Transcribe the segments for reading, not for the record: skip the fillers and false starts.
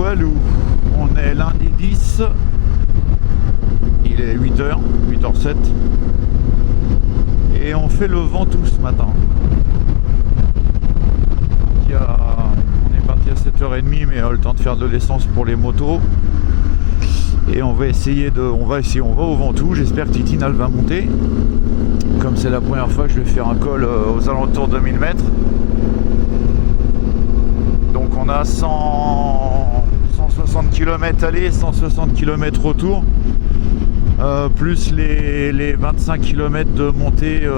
Walou. On est lundi 10. Il est 8h, 8h07. Et on fait le Ventoux ce matin. On est parti à 7h30, mais on a le temps de faire de l'essence pour les motos. Et on va au Ventoux. J'espère que Titine elle va monter. Comme c'est la première fois, je vais faire un col aux alentours de 1000 mètres. Donc on a 160 km aller, 160 km retour. Plus les 25 km de montée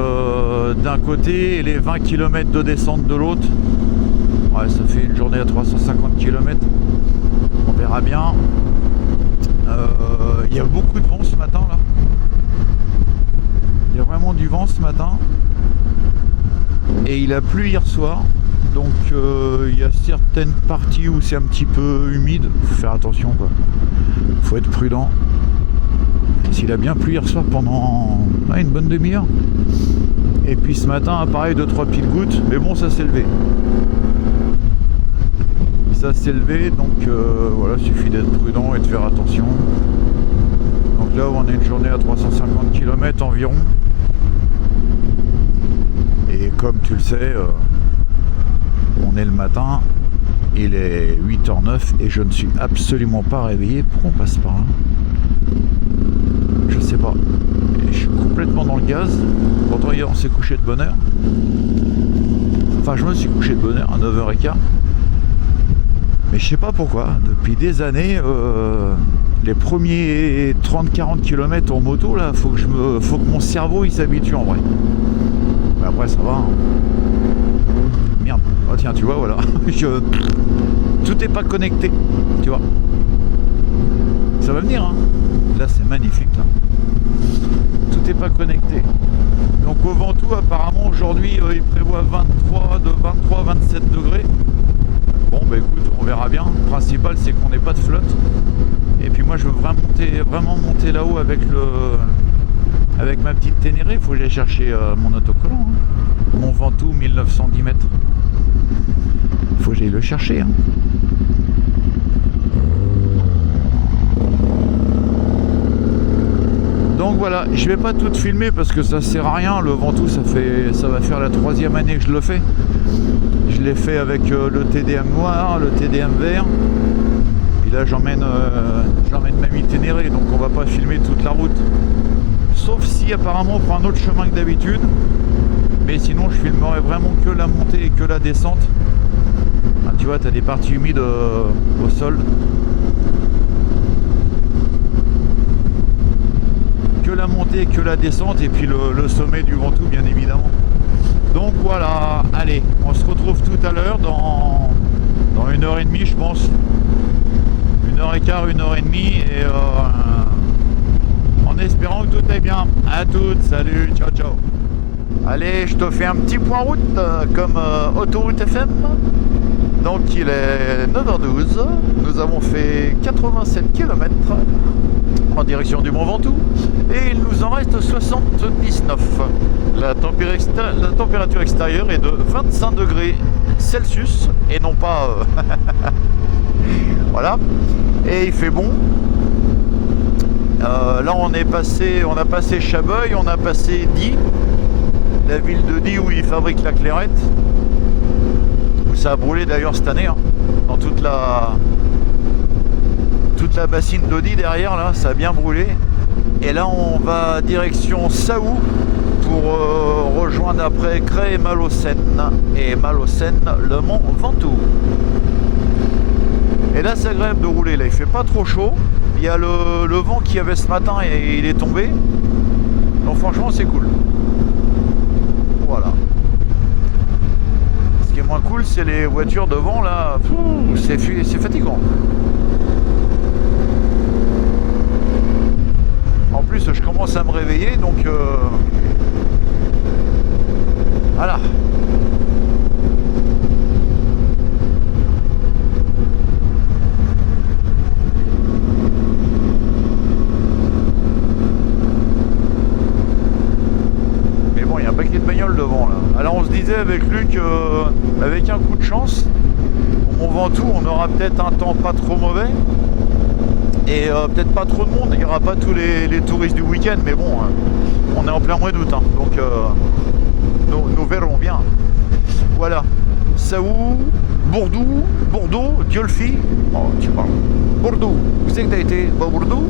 d'un côté et les 20 km de descente de l'autre. Ouais, ça fait une journée à 350 km. On verra bien. Il y a beaucoup de vent ce matin là. Il y a vraiment du vent ce matin. Et il a plu hier soir. Donc il y a certaines parties où c'est un petit peu humide. Faut faire attention quoi. Faut être prudent. S'il a bien plu hier soir pendant une bonne demi-heure. Et puis ce matin, pareil, 2-3 petites gouttes. Mais bon, ça s'est levé. Ça s'est levé, donc voilà, il suffit d'être prudent et de faire attention. Donc là, on a une journée à 350 km environ. Et comme tu le sais, on est le matin, il est 8h09 et je ne suis absolument pas réveillé pour qu'on passe par là. Je sais pas. Et je suis complètement dans le gaz. Pourtant hier on s'est couché de bonne heure. Enfin je me suis couché de bonne heure à 9h15. Mais je sais pas pourquoi. Depuis des années, les premiers 30-40 km en moto, là, faut que mon cerveau il s'habitue en vrai. Mais après ça va. Hein. Merde. Oh tiens, tu vois, voilà. Tout n'est pas connecté. Tu vois. Ça va venir, hein. Là c'est magnifique là. Tout n'est pas connecté. Donc au Ventoux apparemment aujourd'hui il prévoit 23-27 degrés. Bon bah écoute, on verra bien. Le principal c'est qu'on n'ait pas de flotte. Et puis moi je veux vraiment monter là-haut avec ma petite Ténéré. Il faut que j'aille chercher mon autocollant. Hein. Mon Ventoux 1910 mètres. Il faut que j'aille le chercher. Hein. Donc voilà, je vais pas tout filmer parce que ça sert à rien. Le Ventoux, ça va faire la 3e année que je le fais. Je l'ai fait avec le TDM noir, le TDM vert. Et là, j'emmène Mamie Ténéré, donc on va pas filmer toute la route. Sauf si apparemment on prend un autre chemin que d'habitude. Mais sinon, je filmerai vraiment que la montée et que la descente. Ah, tu vois, tu as des parties humides au sol. La montée que la descente et puis le sommet du Ventoux bien évidemment. Donc voilà, allez, on se retrouve tout à l'heure dans 1h30 je pense. 1h15, 1h30 et en espérant que tout est bien. À toutes, salut, ciao ciao. Allez, je te fais un petit point route comme Autoroute FM. Donc il est 9h12, nous avons fait 87 km en direction du Mont Ventoux et il nous en reste 79. La température extérieure est de 25 degrés Celsius et non pas voilà, et il fait bon. Là on a passé Chabeuil, on a passé Die, la ville de Die où ils fabriquent la clairette, où ça a brûlé d'ailleurs cette année, hein, dans toute la bassine d'Audi derrière là, ça a bien brûlé. Et là on va direction Saou pour rejoindre après Cray et Malocène, et Malocène le Mont Ventoux. Et là c'est agréable de rouler, là il fait pas trop chaud, il y a le vent qu'il y avait ce matin et il est tombé, donc franchement c'est cool. Voilà. Ce qui est moins cool c'est les voitures devant là, c'est fatigant. En plus je commence à me réveiller donc voilà. Mais bon il y a un paquet de bagnoles devant là. Alors on se disait avec Luc avec un coup de chance mon Ventoux, on aura peut-être un temps pas trop mauvais. Et peut-être pas trop de monde, il n'y aura pas tous les touristes du week-end, mais bon, on est en plein mois d'août, hein, donc nous verrons bien. Voilà, Saou, Bordeaux, Diolfi, oh tu parles, Bordeaux, où c'est que t'as été? Bordeaux?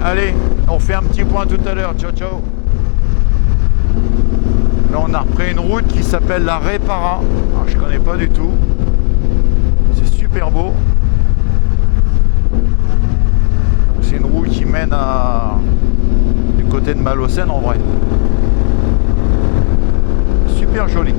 Allez, on fait un petit point tout à l'heure. Ciao, ciao. Là, on a repris une route qui s'appelle la Répara. Alors, je connais pas du tout. C'est super beau. C'est une route qui mène du côté de Malocène en vrai. Super joli.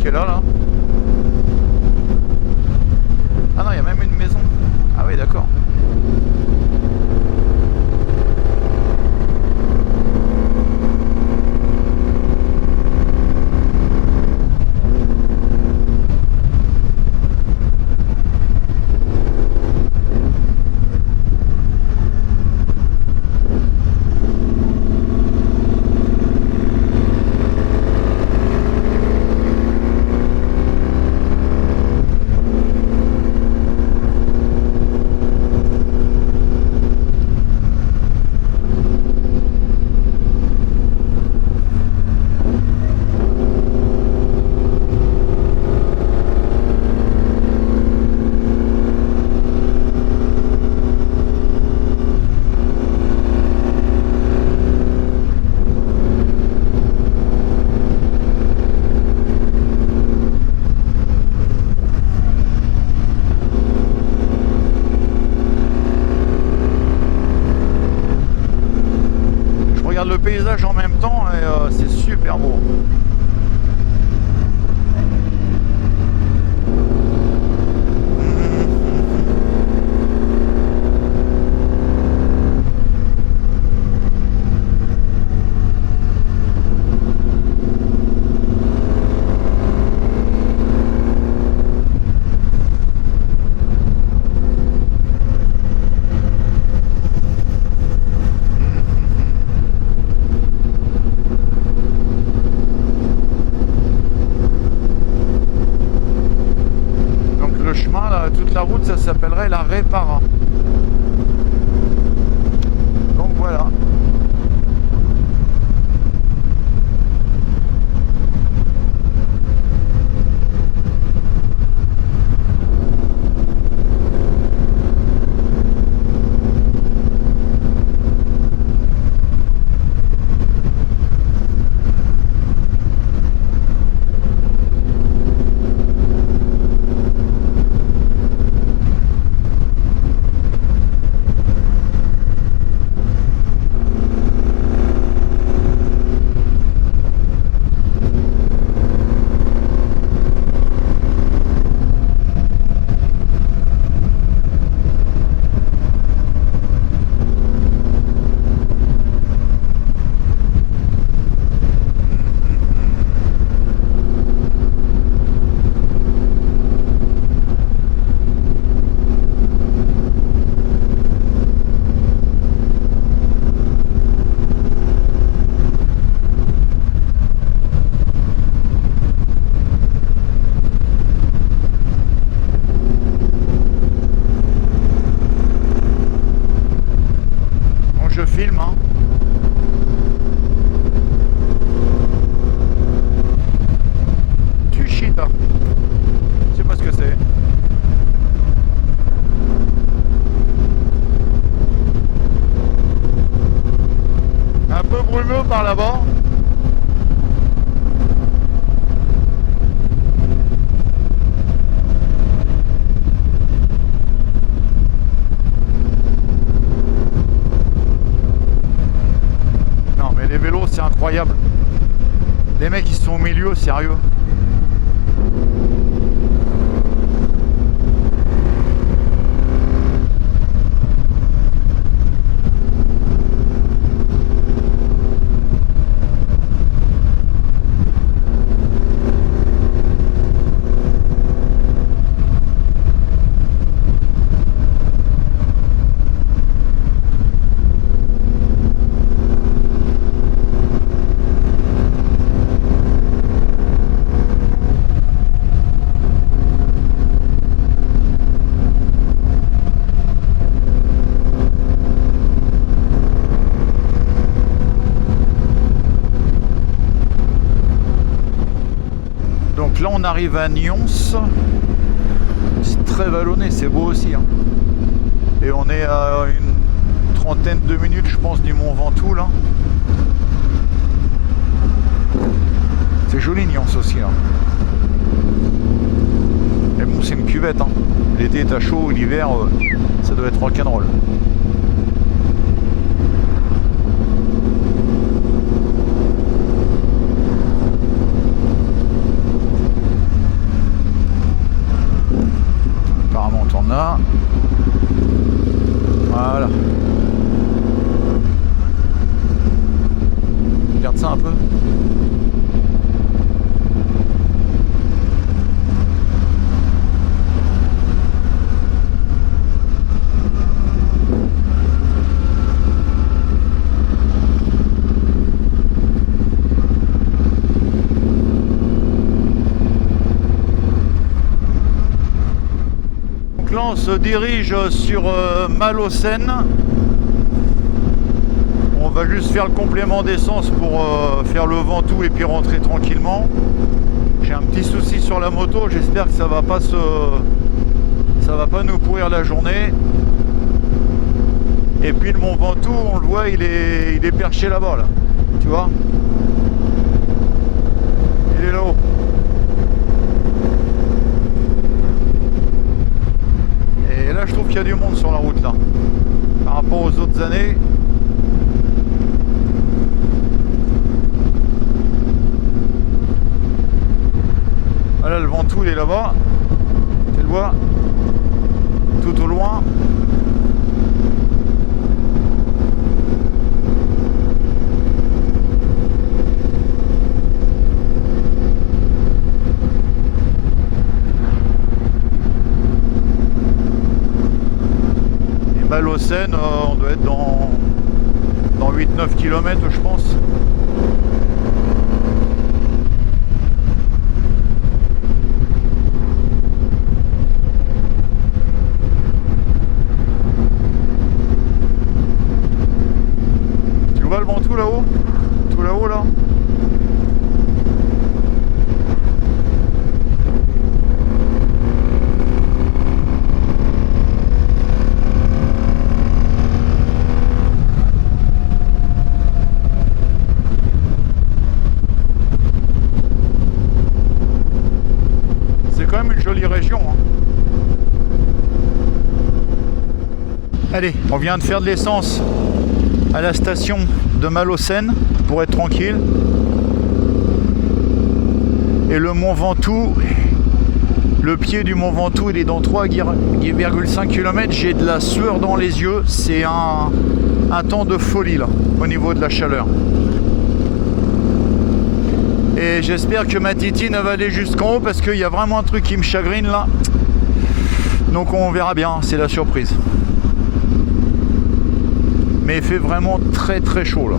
Qui est là. Ah non, il y a même une maison. Ah oui, d'accord. regarde le paysage en même temps et c'est super beau. Toute la route, ça s'appellerait la Répara. Donc voilà. incroyable. Les mecs, ils sont au milieu, sérieux. Donc là on arrive à Nyons, c'est très vallonné, c'est beau aussi, hein. Et on est à une trentaine de minutes je pense du Mont Ventoux là. C'est joli Nyons aussi, hein. Mais bon c'est une cuvette, hein. L'été est à chaud, l'hiver ça doit être rock'n'roll. Là. Voilà. Regarde ça un peu. Là on se dirige sur Malaucène. On va juste faire le complément d'essence pour faire le Ventoux et puis rentrer tranquillement. J'ai un petit souci sur la moto, j'espère que ça va pas nous pourrir la journée. Et puis le Mont Ventoux, on le voit, il est perché là-bas là. Tu vois? Il est là-haut. Et là je trouve qu'il y a du monde sur la route là. Par rapport aux autres années. Voilà le Ventoux il est là-bas. Tu le vois? Tout au loin. Malaucène, on doit être dans 8-9 km je pense. Tu vois le Ventoux là-haut? Tout là-haut là? Une jolie région, hein. Allez, on vient de faire de l'essence à la station de Malaucène pour être tranquille. Et le Mont Ventoux, le pied du Mont Ventoux, il est dans 3,5 km. J'ai de la sueur dans les yeux. C'est un temps de folie là, au niveau de la chaleur. Et j'espère que ma titine va aller jusqu'en haut parce qu'il y a vraiment un truc qui me chagrine là. Donc on verra bien, c'est la surprise. Mais il fait vraiment très très chaud là.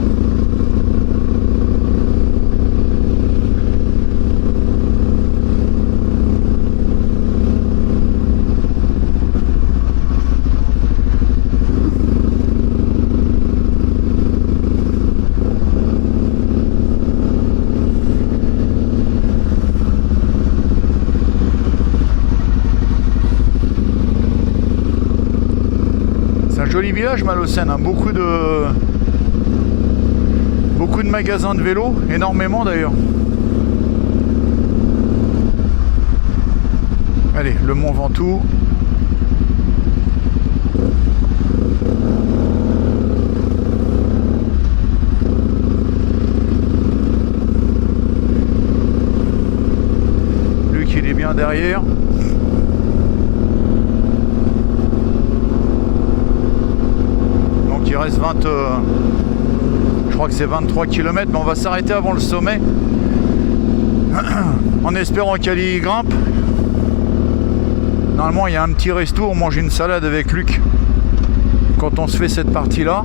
Joli village Malaucène, hein. Beaucoup de magasins de vélo, énormément d'ailleurs. Allez, le Mont Ventoux. derrière. Donc il reste 20, je crois que c'est 23 km, mais on va s'arrêter avant le sommet en espérant qu'elle y grimpe. Normalement il y a un petit resto, on mange une salade avec Luc quand on se fait cette partie là.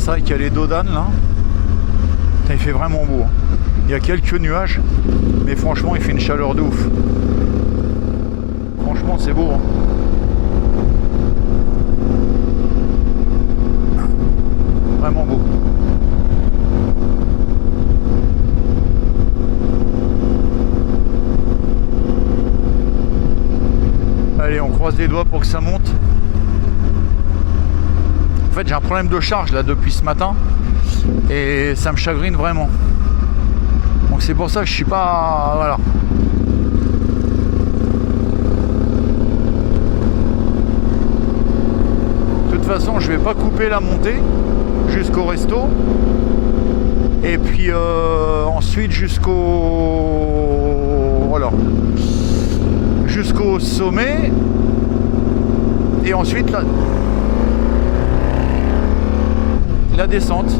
C'est vrai qu'il y a les dodanes là. Il fait vraiment beau. Il y a quelques nuages, mais franchement il fait une chaleur de ouf. Franchement c'est beau. Vraiment beau. Allez, on croise les doigts pour que ça monte. En fait j'ai un problème de charge là depuis ce matin et ça me chagrine vraiment, donc c'est pour ça que je suis pas, voilà. De toute façon je vais pas couper la montée jusqu'au resto et puis ensuite jusqu'au sommet et ensuite là la descente.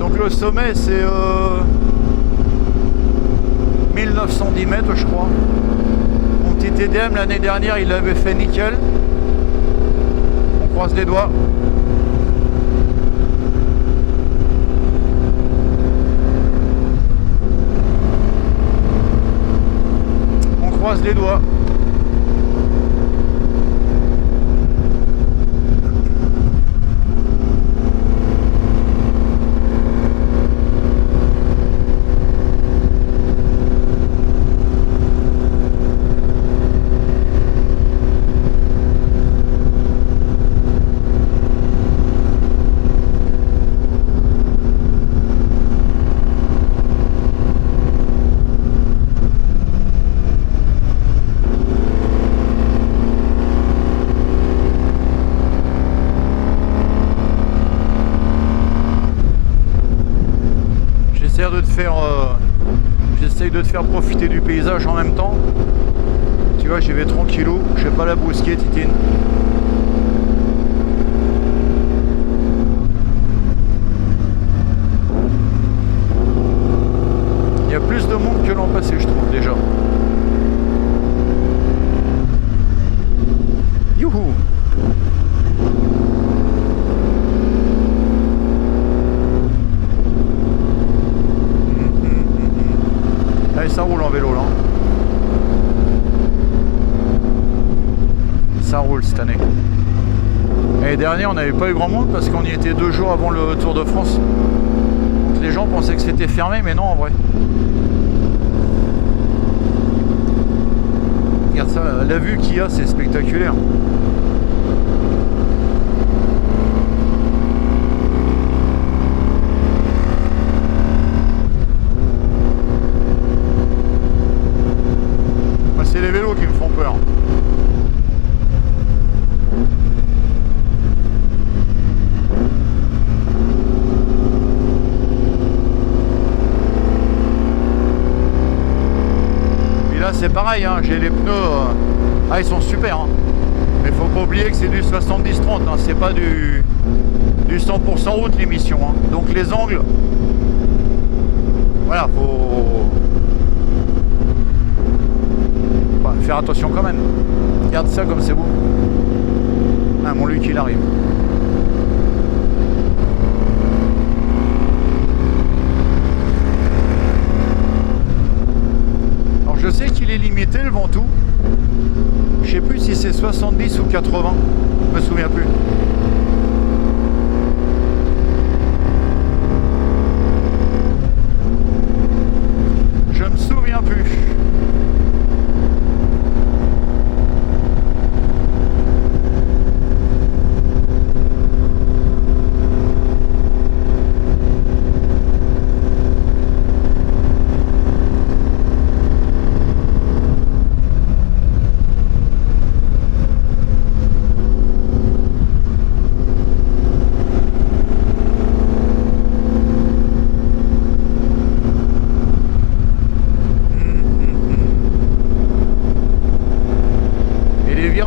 Donc le sommet c'est 1910 mètres je crois. Mon petit TDM l'année dernière il l'avait fait nickel. On croise les doigts. On croise les doigts. J'essaye de te faire profiter du paysage en même temps. Tu vois, j'y vais tranquillou, je vais pas la brusquer, Titine. Il y a plus de monde que l'an passé, je trouve déjà. Youhou! Allez, ça roule en vélo là. Ça roule cette année. L'année dernière on n'avait pas eu grand monde parce qu'on y était 2 jours avant le Tour de France. Donc les gens pensaient que c'était fermé, mais non en vrai. Regarde ça, la vue qu'il y a, c'est spectaculaire. C'est les vélos qui me font peur. Et là c'est pareil, hein, j'ai les pneus, ils sont super. Hein. Mais faut pas oublier que c'est du 70-30, hein, c'est pas du 100% route l'émission. Hein. Donc les angles, voilà, faut faire attention quand même. Regarde ça comme c'est beau. Ah, mon Luc il arrive. Alors je sais qu'il est limité le Ventoux. Je sais plus si c'est 70 ou 80. Je me souviens plus. Je me souviens plus.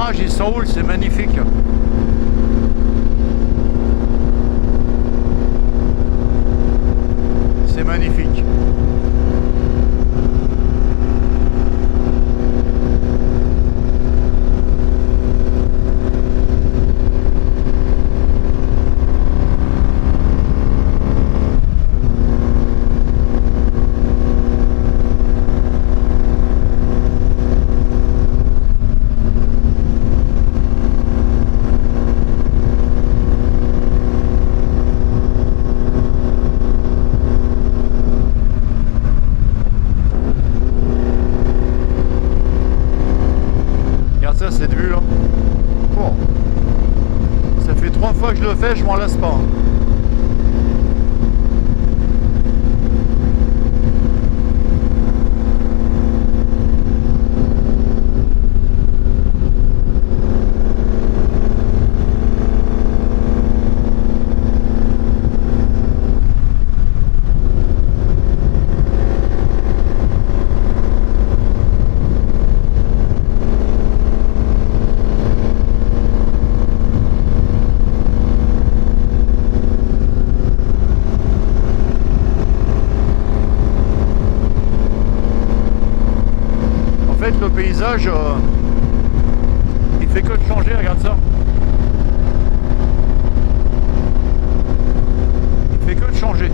virages ils s'enroulent, c'est magnifique. C'est magnifique. Ça cette vue là. Bon. Ça fait 3 fois que je le fais, je m'en lasse pas. Le paysage il fait que de changer, regarde ça, il fait que de changer.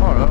Voilà.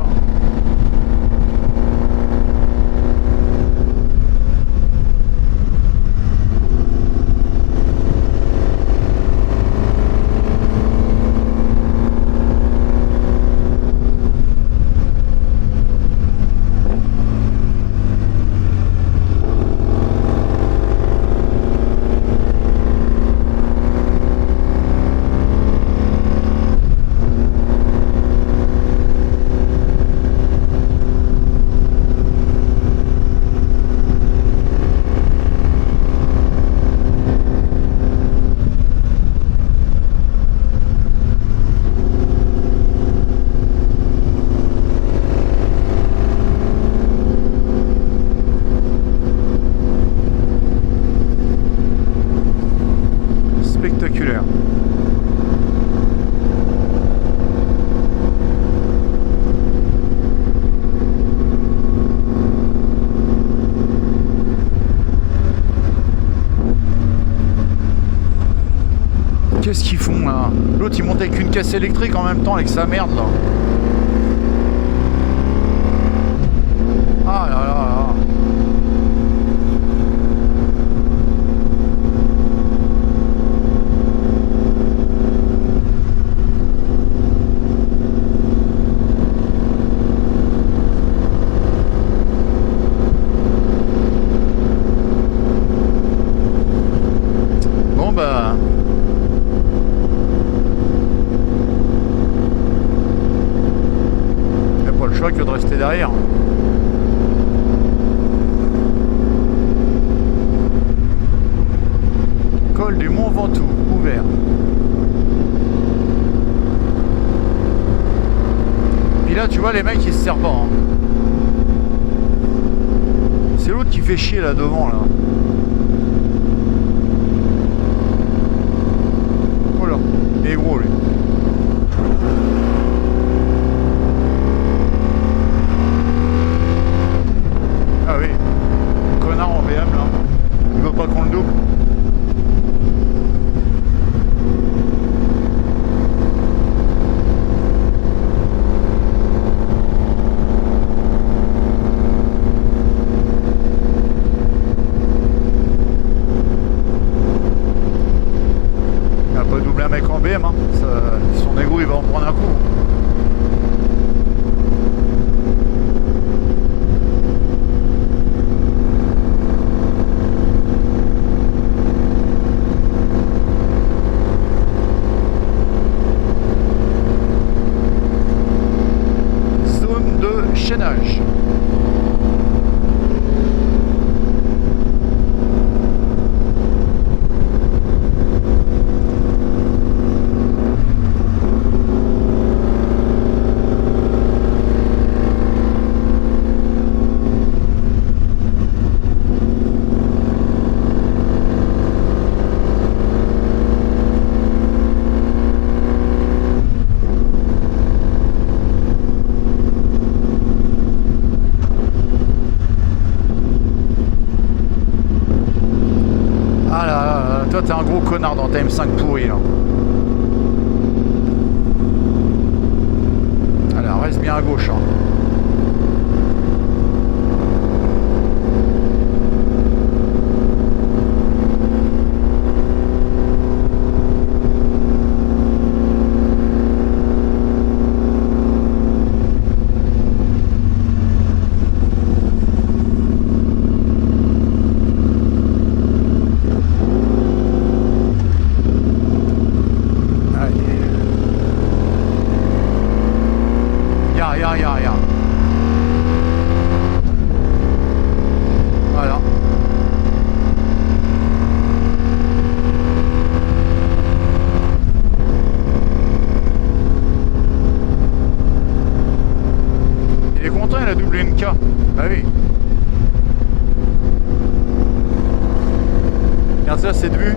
Spectaculaire. Qu'est-ce qu'ils font là? L'autre il monte avec une caisse électrique en même temps avec sa merde là. Ah là là là. Bon bah y a pas le choix que de rester derrière. Col du Mont Ventoux ouvert. Puis là tu vois les mecs ils se servent pas hein. C'est l'autre qui fait chier là devant là. Oh là, il est gros lui. Ah oui, connard en VM là. Il veut pas qu'on le double. Il va pas doubler un mec en BM hein. Son égo il va en prendre un coup. Chaînage. t'es un gros connard dans ta M5 pourri là. Allez, reste bien à gauche. Hein. Voilà. Il est content, il a doublé une K. Ah oui. Regarde ça, cette vue.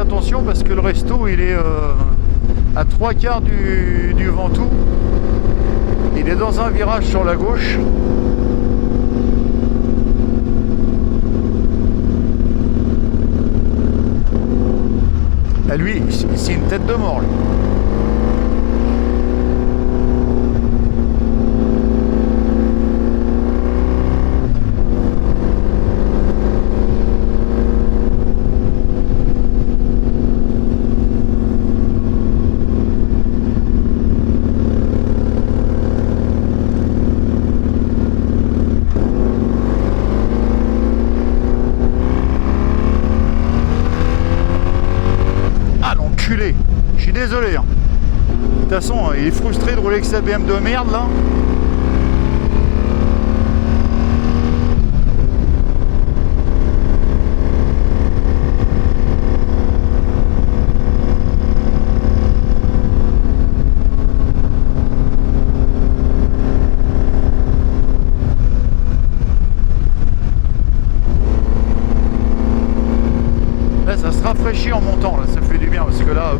Attention parce que le resto il est à 3/4 du Ventoux. Il est dans un virage sur la gauche. Ah, lui, c'est une tête de mort lui. Je suis désolé. Hein. De toute façon, il est frustré de rouler avec sa BM de merde là. Là, ça se rafraîchit en montant, là, ça fait du bien parce que là.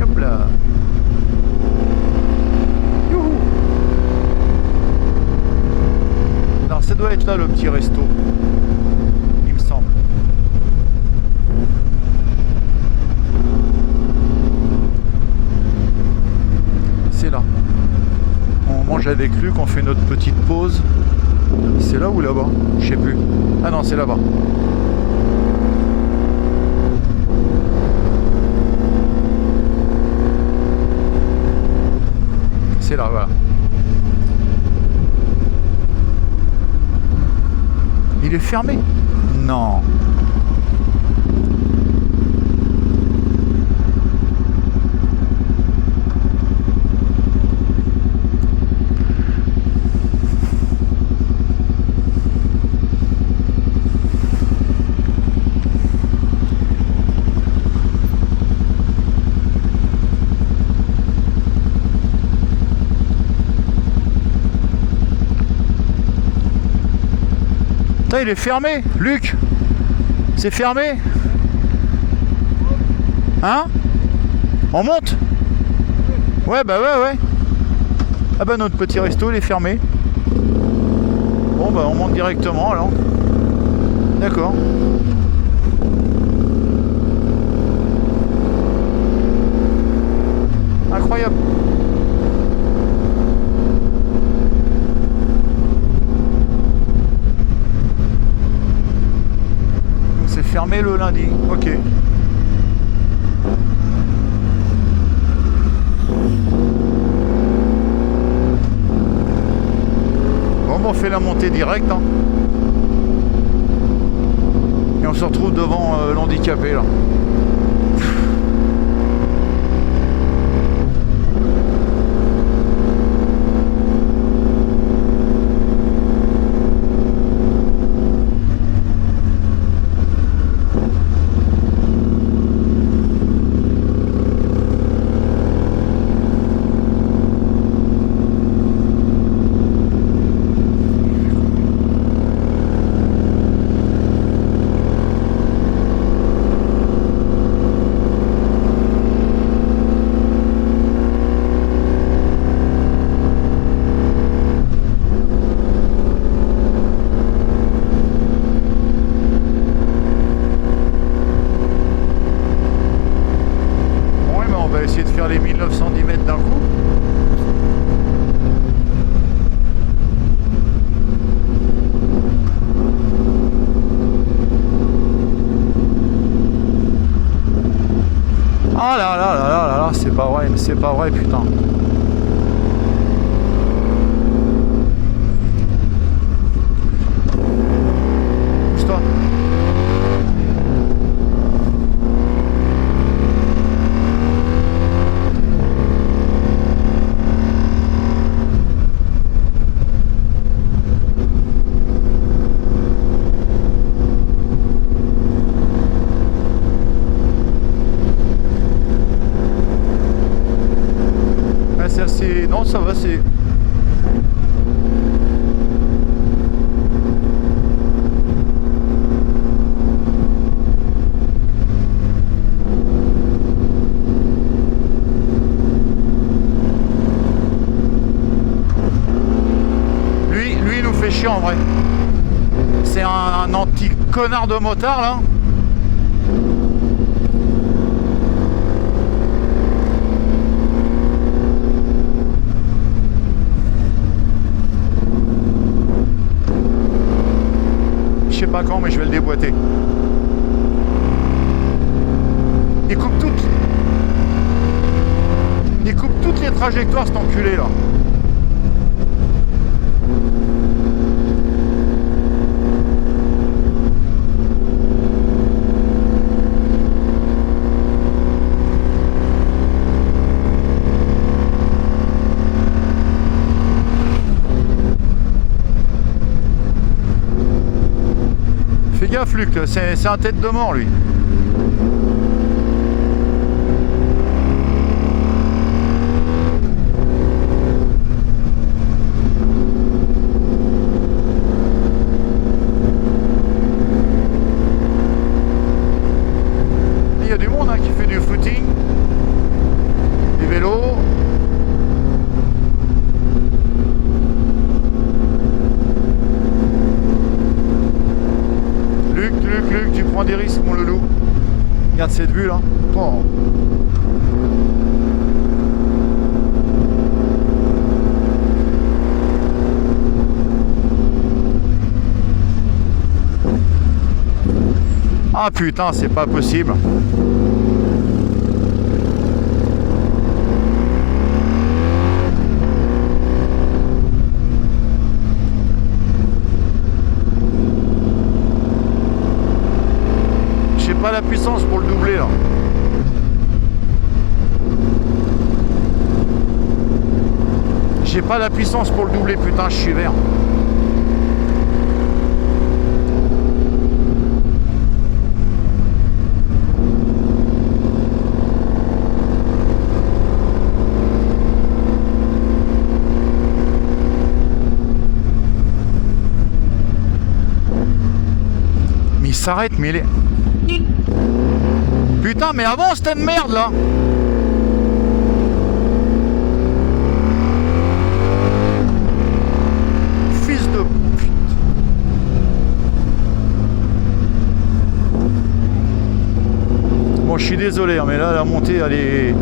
Hop là. Ça doit être là le petit resto, il me semble. C'est là. On mange avec Luc, on fait notre petite pause. C'est là ou là-bas? Je sais plus. Ah non, c'est là-bas. C'est là, voilà. Il est fermé? Non. Putain, il est fermé, Luc. C'est fermé. Hein? On monte? Ouais, bah ouais. Ah bah notre petit resto, il est fermé. Bon, bah on monte directement alors. D'accord. Incroyable. C'est fermé le lundi, ok. on fait la montée directe. Hein. Et on se retrouve devant l'handicapé là. Essayer de faire les 1910 mètres d'un coup. Ah là là là là là là, c'est pas vrai, c'est pas vrai, putain. Pousse-toi. C'est assez... Non, ça va, c'est... Lui, il nous fait chier en vrai. C'est un anti-connard de motard, là. Je sais pas quand, mais je vais le déboîter. Il coupe toutes les trajectoires, cet enculé là. Fais gaffe Luc, c'est un tête de mort lui. Il y a du monde hein, qui fait du footing, du vélo. Luc, tu prends des risques mon loulou. Regarde cette vue là. Oh. Ah putain, c'est pas possible. J'ai pas la puissance pour le doubler là. J'ai pas la puissance pour le doubler, putain, je suis vert. Mais il s'arrête, mais il est... Putain, mais avant c'était une merde là. Fils de pute. Bon, je suis désolé, hein, mais là la montée elle est...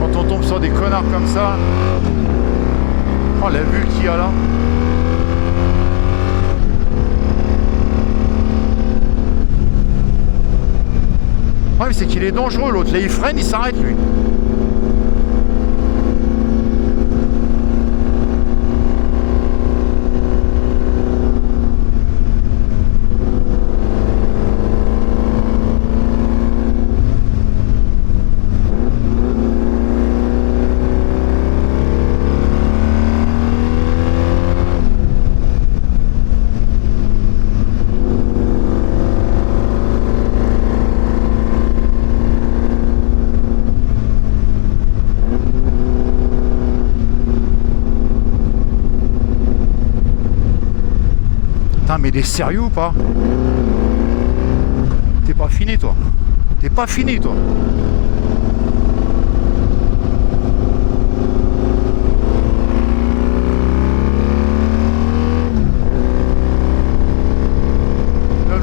Quand on tombe sur des connards comme ça... Oh la vue qu'il y a là. Ouais, mais c'est qu'il est dangereux l'autre, là il freine, il s'arrête lui. mais il est sérieux ou pas? T'es pas fini toi. T'es pas fini toi.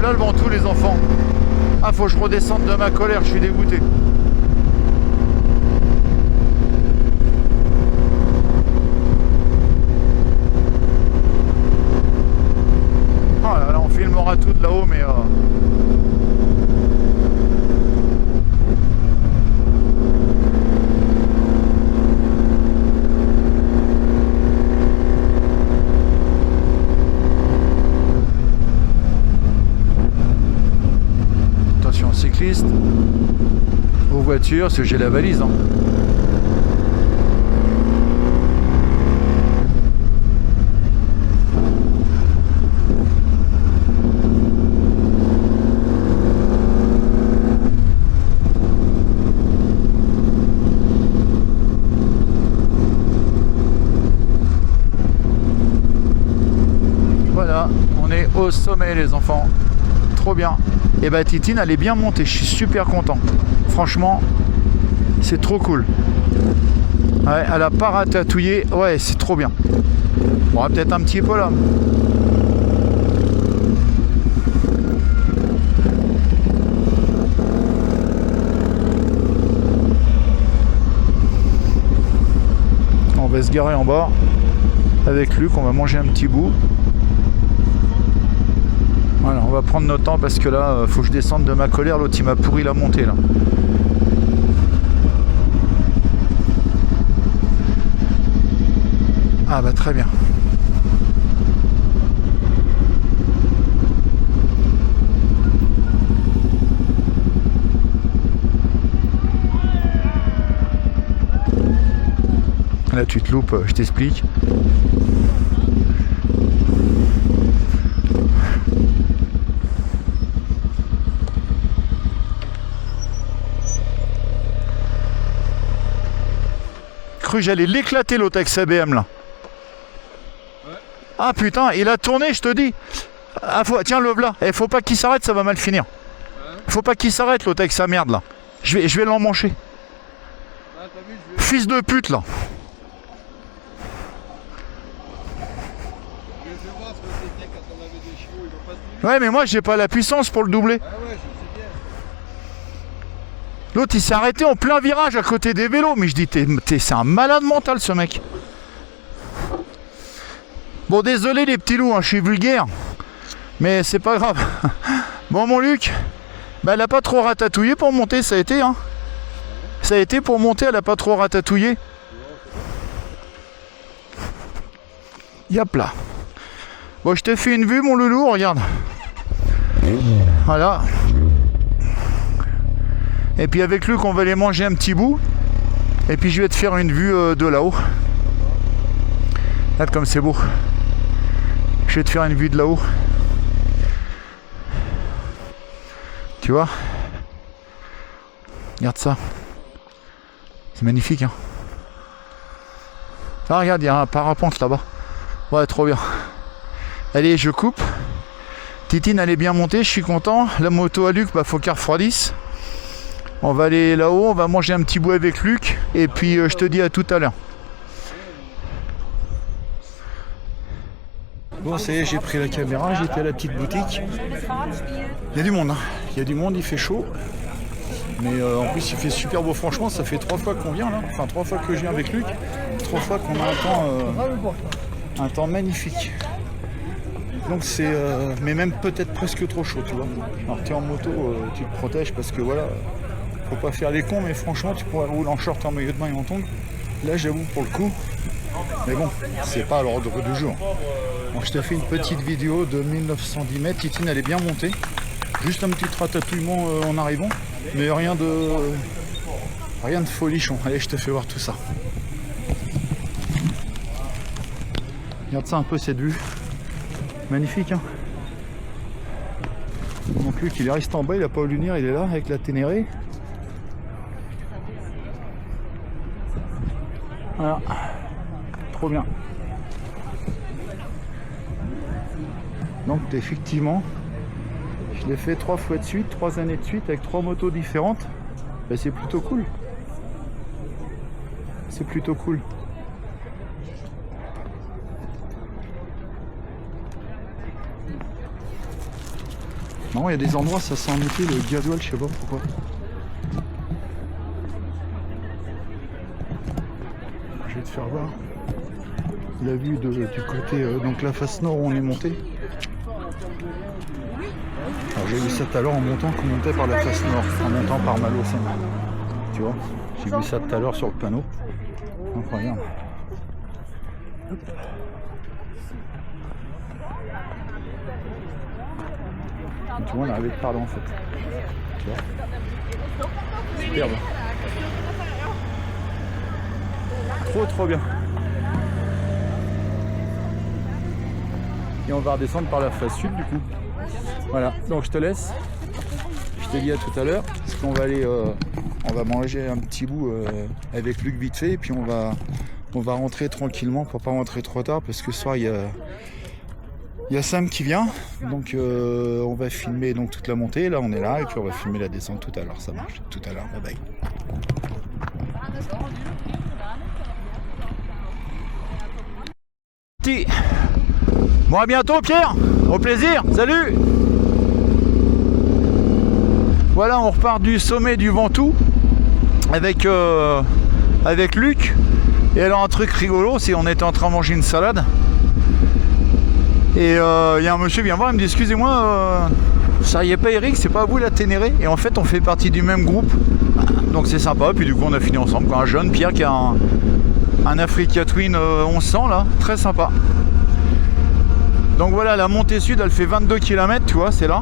Là devant tous les enfants. Ah, faut que je redescende de ma colère, je suis dégoûté. Oh là là, on filmera tout de là-haut, mais attention, cycliste, aux voitures, parce que j'ai la valise. Hein. Voilà, on est au sommet les enfants. Trop bien. Et bah Titine elle est bien montée, je suis super content. Franchement, c'est trop cool. Ouais, elle a pas ratatouillé. Ouais, c'est trop bien. Bon, peut-être un petit peu là. On va se garer en bas avec Luc, on va manger un petit bout. Voilà, on va prendre notre temps parce que là, faut que je descende de ma colère. L'autre, il m'a pourri la montée là. Ah bah très bien. Là, tu te loupes, je t'explique. J'allais l'éclater l'autre avec sa BM là. Ouais. Ah putain, il a tourné, je te dis. Ah, tiens le là, il faut pas qu'il s'arrête, ça va mal finir. Ouais. Faut pas qu'il s'arrête l'autre avec sa merde là. Je vais l'emmancher. Ah, fils de pute là. Ouais mais moi j'ai pas la puissance pour le doubler. Ah ouais, l'autre il s'est arrêté en plein virage à côté des vélos. Mais je dis, c'est un malade mental ce mec. Bon désolé les petits loups, hein, je suis vulgaire. Mais c'est pas grave. Bon mon Luc, bah, elle a pas trop ratatouillé pour monter, ça a été. Hein. Ça a été pour monter, elle a pas trop ratatouillé. Yop là. Bon je te fais une vue mon loulou, regarde. Voilà. Et puis avec Luc on va aller manger un petit bout. Et puis je vais te faire une vue de là-haut. Regarde comme c'est beau. Je vais te faire une vue de là-haut. Tu vois? Regarde ça. C'est magnifique hein. Ah regarde, il y a un parapente là-bas. Ouais trop bien. Allez je coupe. Titine elle est bien montée, je suis content. La moto à Luc, bah faut qu'elle refroidisse. On va aller là-haut, on va manger un petit bout avec Luc. Et puis je te dis à tout à l'heure. Bon ça y est, j'ai pris la caméra, j'étais à la petite boutique. Il y a du monde, hein. Il y a du monde, il fait chaud. Mais en plus il fait super beau, franchement ça fait 3 fois qu'on vient là. Enfin 3 fois que je viens avec Luc. 3 fois qu'on a un temps magnifique. Donc c'est mais même peut-être presque trop chaud tu vois. Alors tu es en moto, tu te protèges parce que voilà, faut pas faire les cons, mais franchement tu pourrais rouler en short, en maillot de bain et en tongs. Là j'avoue pour le coup. Mais bon, c'est pas à l'ordre du jour. Bon, je te fais une petite vidéo de 1910 mètres. Titine elle est bien montée. Juste un petit ratatouillement en arrivant. Mais rien de folichon. Allez, je te fais voir tout ça. Regarde ça un peu cette vue. Magnifique hein. Donc Luc il est resté en bas, il a pas voulu venir, il est là avec la Ténéré. Voilà. Trop bien. Donc effectivement, je l'ai fait 3 fois de suite, 3 années de suite avec 3 motos différentes. Ben, c'est plutôt cool. C'est plutôt cool. Non, il y a des endroits, ça sent monter le gasoil, je sais pas pourquoi. Je vais te faire voir la vue du côté, donc la face nord où on est monté. Alors j'ai vu ça tout à l'heure en montant, qu'on montait par la face nord, en montant par Malocène. Tu vois, j'ai vu ça tout à l'heure sur le panneau. Incroyable. Hop. Tu vois, on est arrivé par là en fait. Tu vois, superbe. Trop bien. Et on va redescendre par la face sud du coup. Voilà, donc je te laisse. Je t'ai dit à tout à l'heure, parce qu'on va aller, on va manger un petit bout avec Luc vite fait, et puis on va rentrer tranquillement pour pas rentrer trop tard, parce que ce soir il y a Sam qui vient, donc on va filmer donc toute la montée. Là on est là, et puis on va filmer la descente tout à l'heure. Ça marche. Tout à l'heure. Bye bye. Bon, à bientôt Pierre, au plaisir, salut. Voilà, on repart du sommet du Ventoux avec Luc. Et alors un truc rigolo, c'est on était en train de manger une salade et il y a un monsieur qui vient voir, il me dit excusez-moi, ça y est pas Eric, c'est pas vous la Ténéré? Et en fait on fait partie du même groupe, donc c'est sympa. Puis du coup on a fini ensemble, quoi. Un jeune Pierre qui a un Africa Twin 1100 là, très sympa. Donc voilà, la montée sud elle fait 22 km, tu vois, c'est là.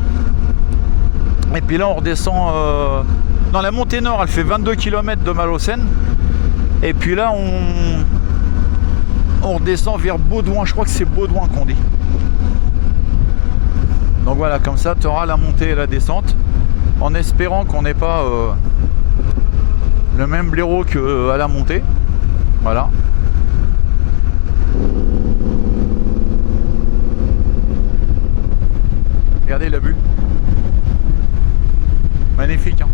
Et puis là on redescend dans la montée nord, elle fait 22 km de Malocène. Et puis là on redescend vers Baudouin, je crois que c'est Baudouin qu'on dit. Donc voilà, comme ça tu auras la montée et la descente, en espérant qu'on n'ait pas le même blaireau qu'à la montée. Voilà. Regardez la vue. Magnifique, hein.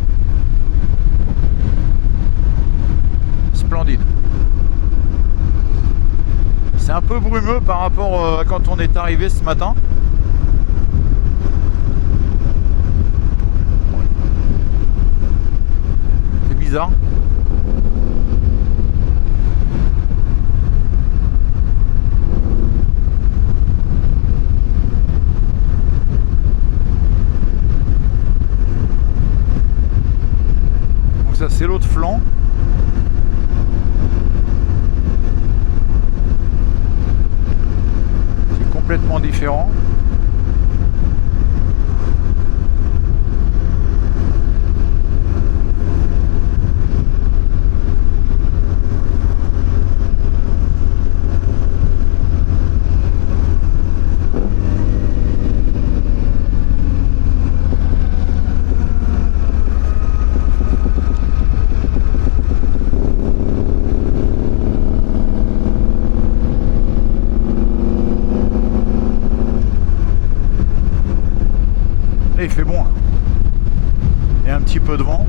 Splendide. C'est un peu brumeux par rapport à quand on est arrivé ce matin. C'est bizarre. Donc ça c'est l'autre flanc. Complètement différent. Il fait bon, et un petit peu de vent.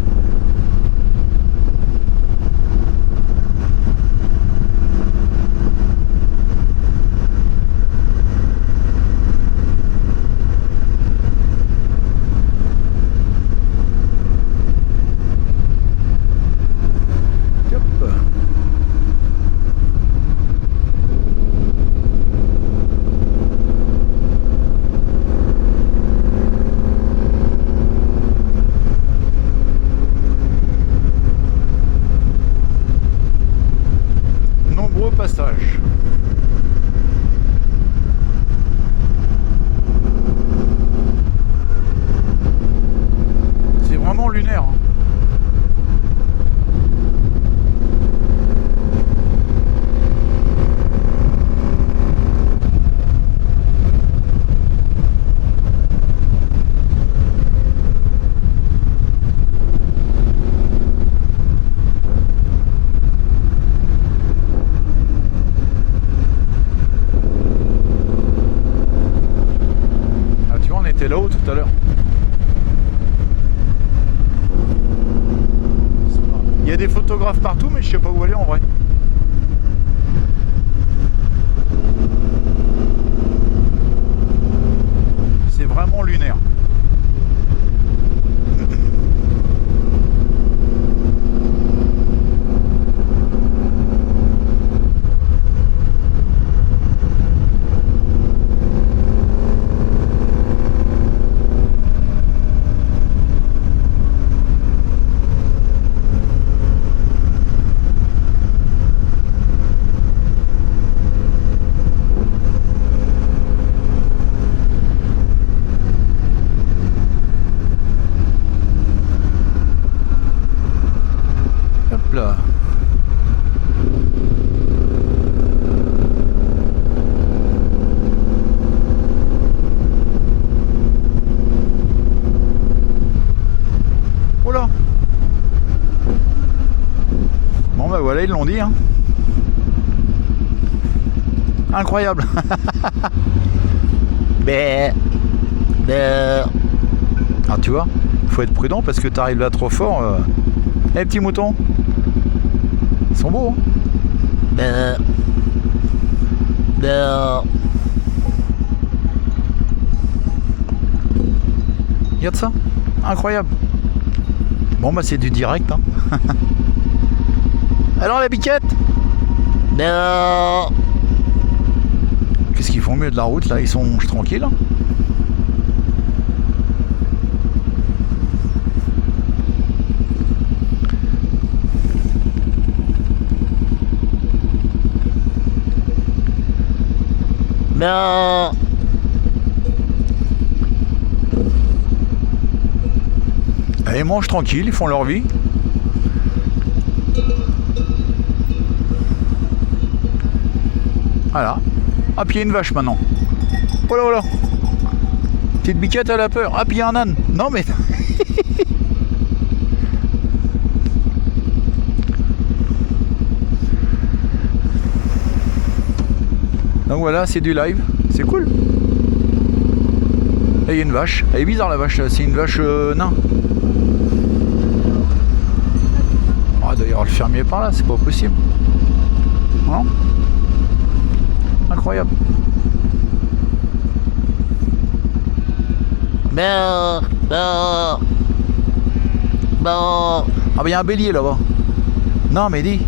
Hop. Passage. C'est vraiment lunaire, hein. tout à l'heure. Il y a des photographes partout, mais je sais pas où aller en vrai. C'est vraiment lunaire. Hop là. Oh là. Bon bah voilà, ils l'ont dit hein. Incroyable. Mais ah tu vois, faut être prudent parce que tu arrives là trop fort. Les petits moutons, ils sont beaux. Hein. Regarde ça, incroyable. Bon bah c'est du direct. Hein. Alors la biquette. Qu'est-ce qu'ils font au milieu de la route là? Ils sont tranquilles. Hein. Ils mangent tranquille, ils font leur vie. Voilà. Ah, puis il y a une vache maintenant. Oh là, oh là. Petite biquette, elle a peur. Ah, puis il y a un âne. Non, mais. Donc voilà, c'est du live. C'est cool. Et il y a une vache. Elle est bizarre la vache. C'est une vache nain. Ah, d'ailleurs, le fermier est par là. C'est pas possible. Non ? Incroyable. Ah bah il y a un bélier là-bas. Non mais dis.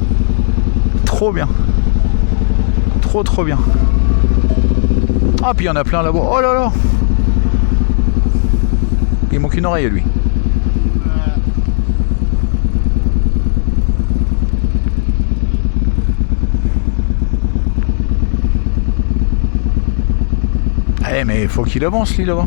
Trop bien. Trop bien. Ah puis il y en a plein là-bas. Oh là là. Il manque une oreille lui. Eh mais il faut qu'il avance lui là-bas.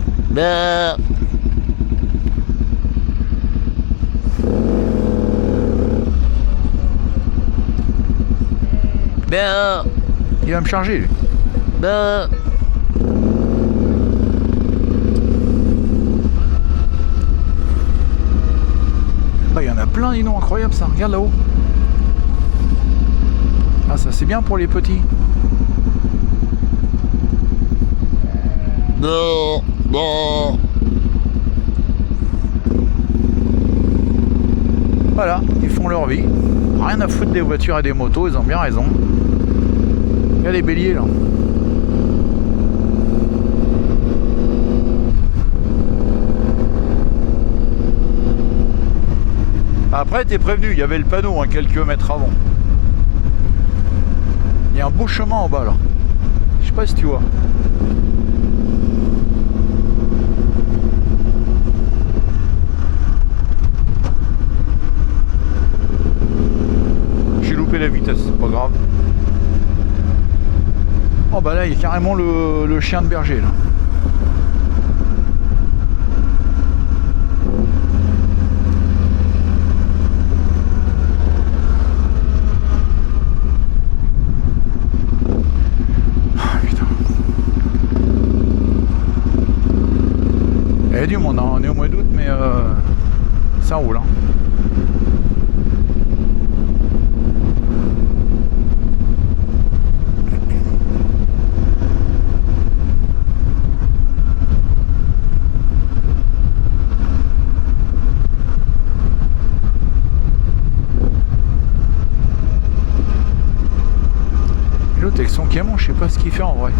Il va me charger lui. Il y en a plein, dis donc, incroyable ça. Regarde là-haut. Ah ça c'est bien pour les petits. Voilà, ils font leur vie. Rien à foutre des voitures et des motos, ils ont bien raison. Il y a les béliers là. Après t'es prévenu, il y avait le panneau hein, quelques mètres avant. Il y a un beau chemin en bas là. Je sais pas si tu vois. J'ai loupé la vitesse, c'est pas grave. Oh bah là il y a carrément le chien de berger là. Il y a du monde, hein. On est au mois d'août mais ça roule. Hein. camion, je sais pas ce qu'il fait en vrai.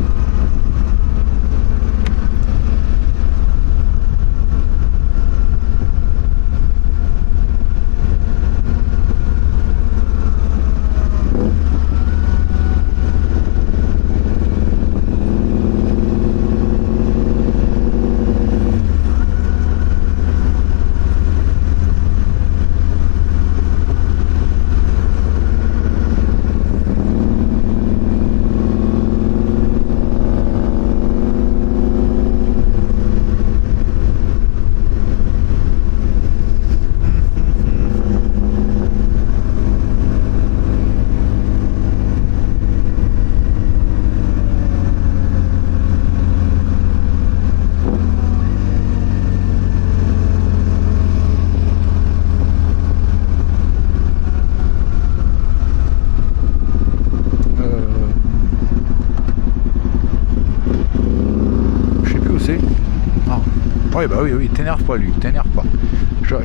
Oui, bah oui, t'énerve pas lui, t'énerve pas.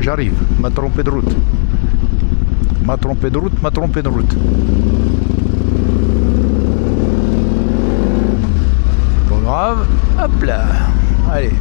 J'arrive, m'a trompé de route. M'a trompé de route, m'a trompé de route. Pas grave, hop là, allez.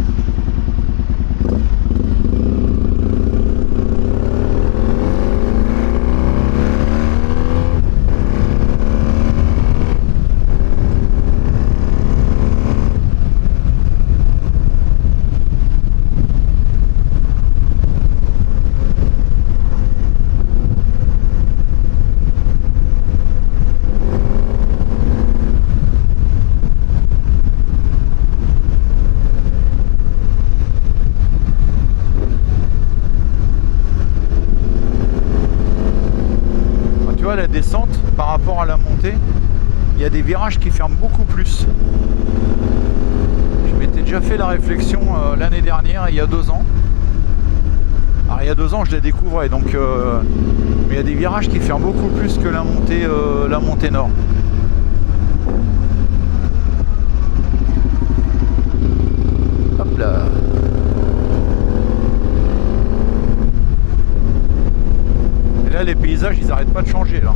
La descente par rapport à la montée, il y a des virages qui ferment beaucoup plus. Je m'étais déjà fait la réflexion l'année dernière, il y a 2 ans. Alors il y a 2 ans je les découvrais, donc mais il y a des virages qui ferment beaucoup plus que la montée nord. Hop là. Là, les paysages, ils n'arrêtent pas de changer là.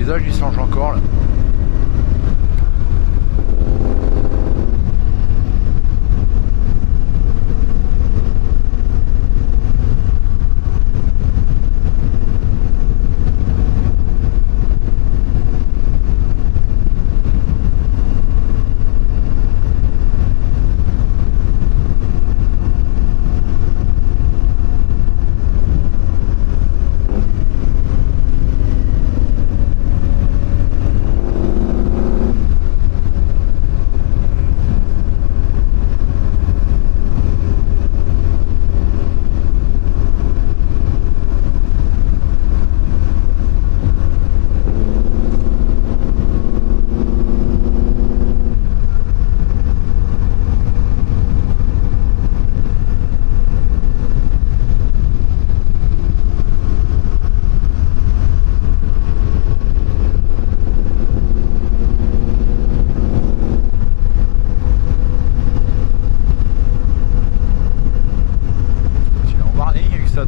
paysage il change encore là.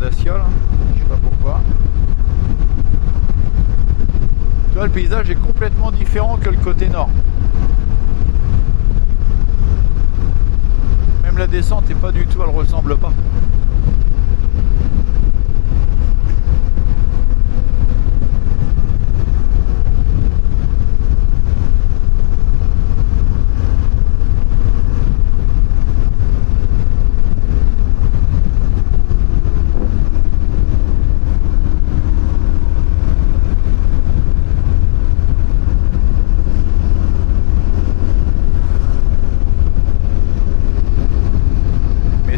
Dacia là, je sais pas pourquoi. Tu vois, le paysage est complètement différent que le côté nord. Même la descente est pas du tout, elle ressemble pas.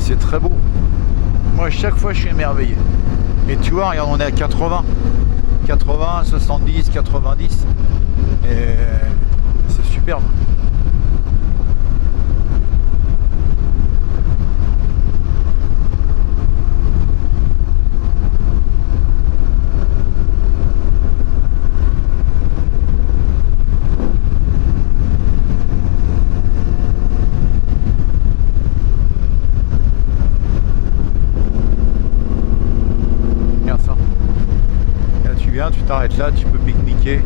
C'est très beau. Moi, chaque fois, je suis émerveillé. Et tu vois, regarde, on est à 80, 70, 90. Et c'est superbe. Tu t'arrêtes là, tu peux pique-niquer,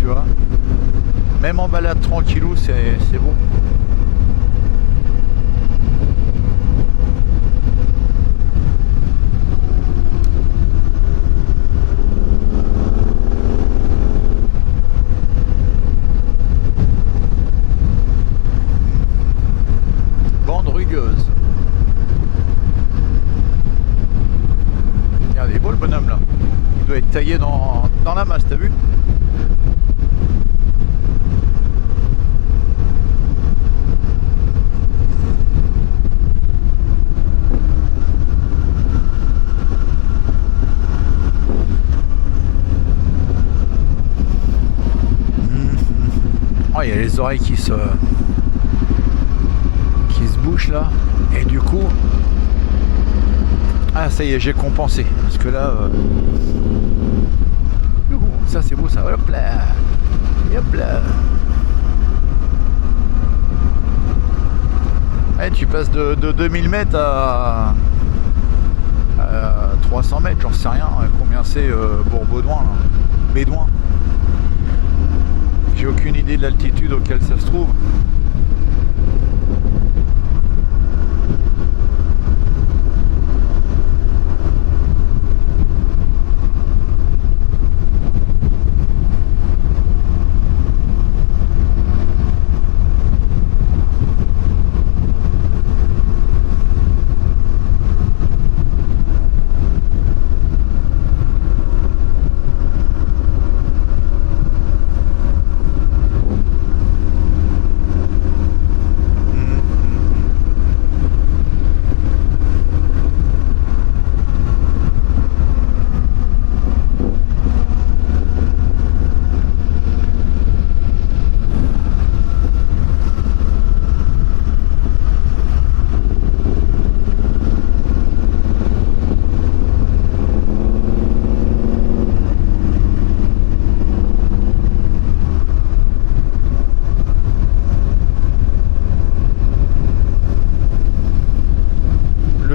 tu vois, même en balade tranquillou, c'est beau. Bande rugueuse. Regardez, il est beau le bonhomme là. Il doit être taillé dans la masse, t'as vu? Oh, il y a les oreilles qui se bouchent là. Et du coup... Ah ça y est, j'ai compensé. Parce que là... ça c'est beau ça. Hop là. Hop là. Ouais, tu passes de 2000 mètres à 300 mètres, j'en sais rien. Combien c'est Bourbaudouin là. Bédouin. J'ai aucune idée de l'altitude auquel ça se trouve.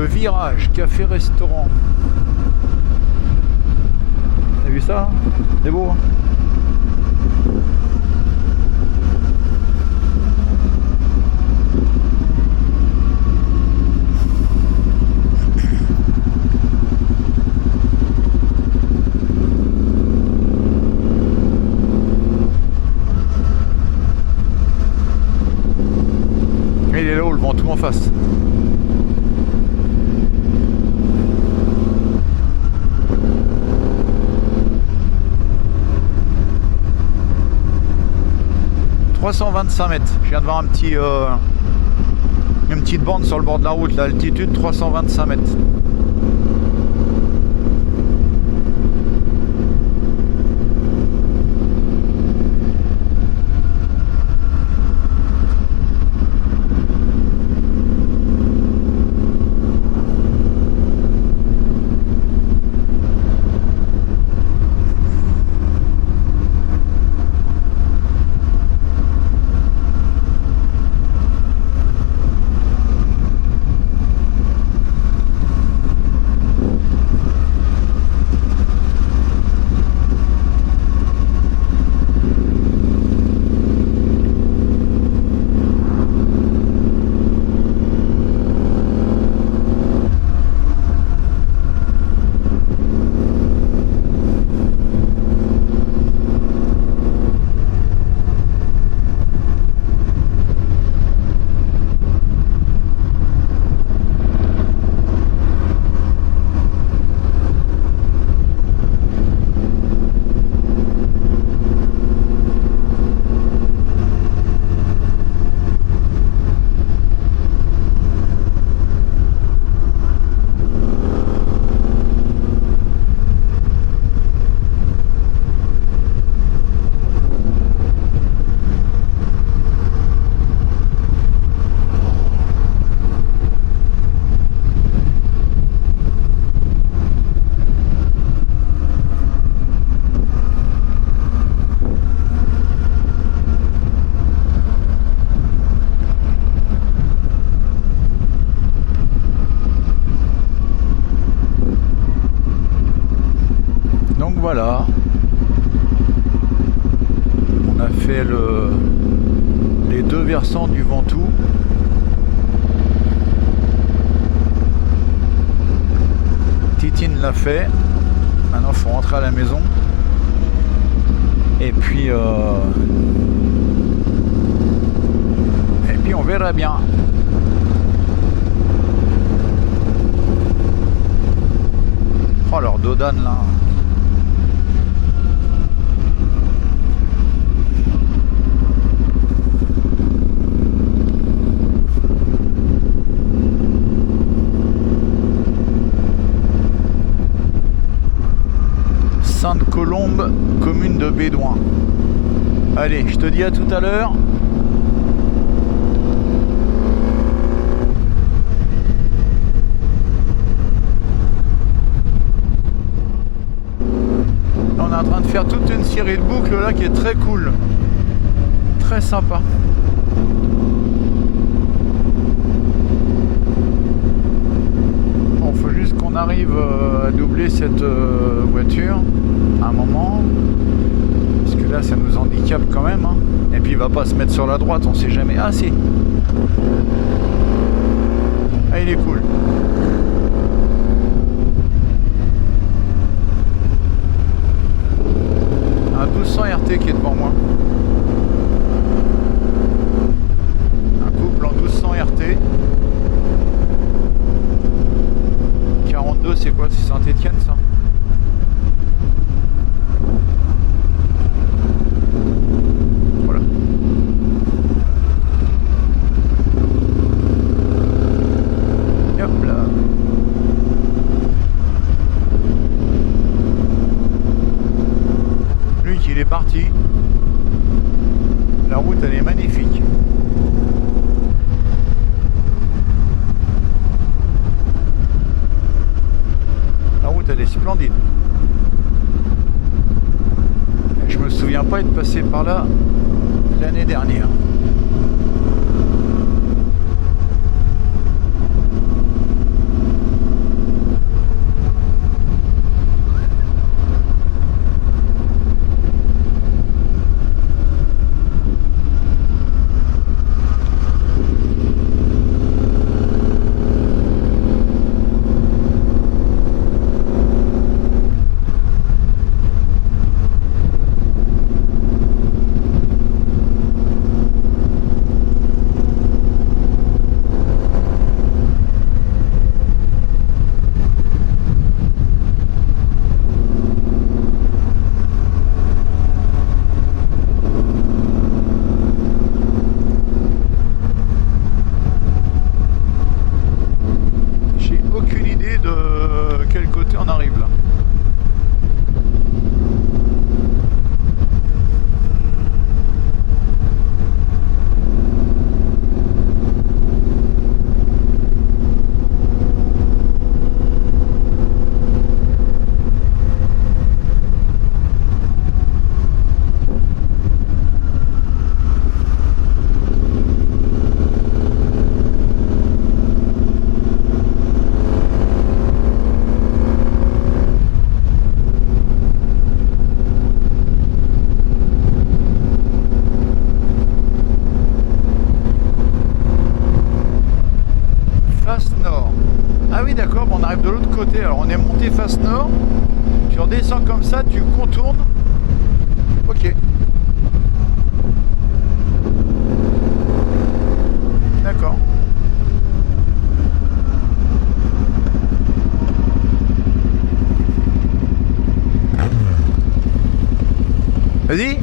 Virage, café-restaurant. T'as vu vu ça là? C'est beau, hein? Il est là-haut, le vent tout en face. « 325 mètres. Je viens de voir une petite bande sur le bord de la route, l'altitude 325 mètres. Voilà, on a fait les deux versants du Ventoux. Titine l'a fait, maintenant il faut rentrer à la maison et puis on verra bien. Oh leur dodane là. Sainte-Colombe, commune de Bédouin. Allez, je te dis à tout à l'heure. On est en train de faire toute une série de boucles là qui est très cool. Très sympa. Bon, faut juste qu'on arrive à doubler cette voiture à un moment, parce que là ça nous handicape quand même, hein. Et puis il va pas se mettre sur la droite, on sait jamais. Ah si, ah il est cool. Un 1200 RT qui est devant moi, un couple en 1200 RT. 42 c'est quoi, c'est Saint-Étienne ça? Il est parti. La route elle est magnifique. La route elle est splendide. Et je me souviens pas être passé par là l'année dernière. d'accord, bon, on arrive de l'autre côté. Alors on est monté face nord. Tu redescends comme ça, tu contournes. Ok. D'accord. Vas-y.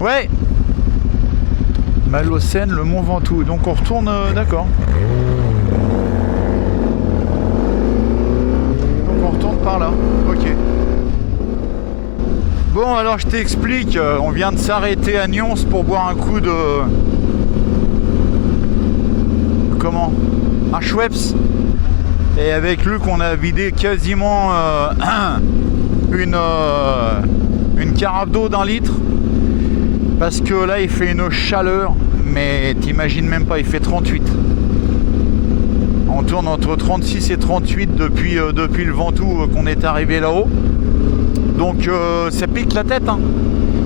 Ouais. Malocène, le Mont Ventoux. Donc on retourne, d'accord. Donc on retourne par là. Ok. Bon, alors je t'explique. On vient de s'arrêter à Nyons pour boire un coup de... Comment? Un Schweppes. Et avec Luc, on a vidé quasiment une carafe d'eau d'1 litre. Parce que là il fait une chaleur, mais t'imagines même pas, il fait 38. On tourne entre 36 et 38 depuis le Ventoux qu'on est arrivé là-haut. Donc ça pique la tête, hein.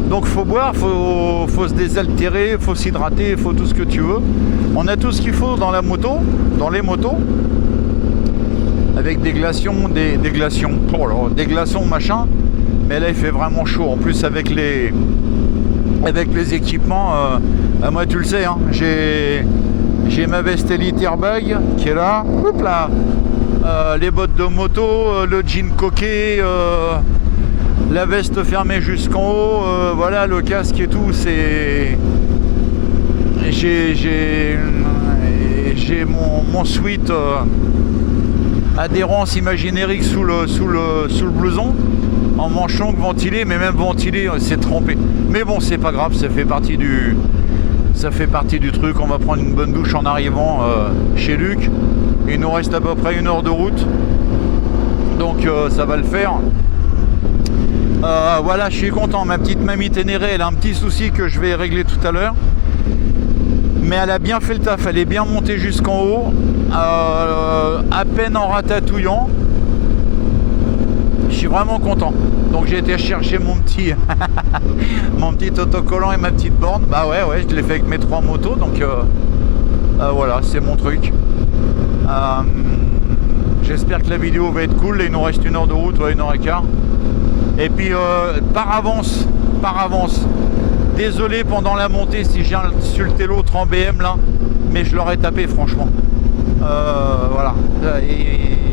Donc faut boire, faut se désaltérer, faut s'hydrater, faut tout ce que tu veux. On a tout ce qu'il faut dans la moto, dans les motos. Avec des glaçons, des glaçons machin. Mais là il fait vraiment chaud. En plus avec les équipements, moi tu le sais, hein, j'ai ma veste Elite Airbag qui est là, hop là, les bottes de moto, le jean coquet, la veste fermée jusqu'en haut, voilà, le casque et tout, c'est... J'ai mon sweat adhérence Imagineric sous le blouson, en manche longue ventilé, mais même ventilé c'est trempé. Mais bon, c'est pas grave, ça fait partie du truc. On va prendre une bonne douche en arrivant chez Luc. Il nous reste à peu près 1 heure de route, donc ça va le faire. Voilà, je suis content. Ma petite mamie Ténéré, elle a un petit souci que je vais régler tout à l'heure, mais elle a bien fait le taf. Elle est bien montée jusqu'en haut, à peine en ratatouillant. Je suis vraiment content. Donc j'ai été chercher mon petit mon petit autocollant et ma petite borne. Bah ouais, je l'ai fait avec mes 3 motos. Donc voilà, c'est mon truc. J'espère que la vidéo va être cool. Il nous reste 1 heure de route, 1 heure et quart. Et puis par avance, désolé pendant la montée si j'ai insulté l'autre en BM là, mais je l'aurais tapé franchement. Voilà,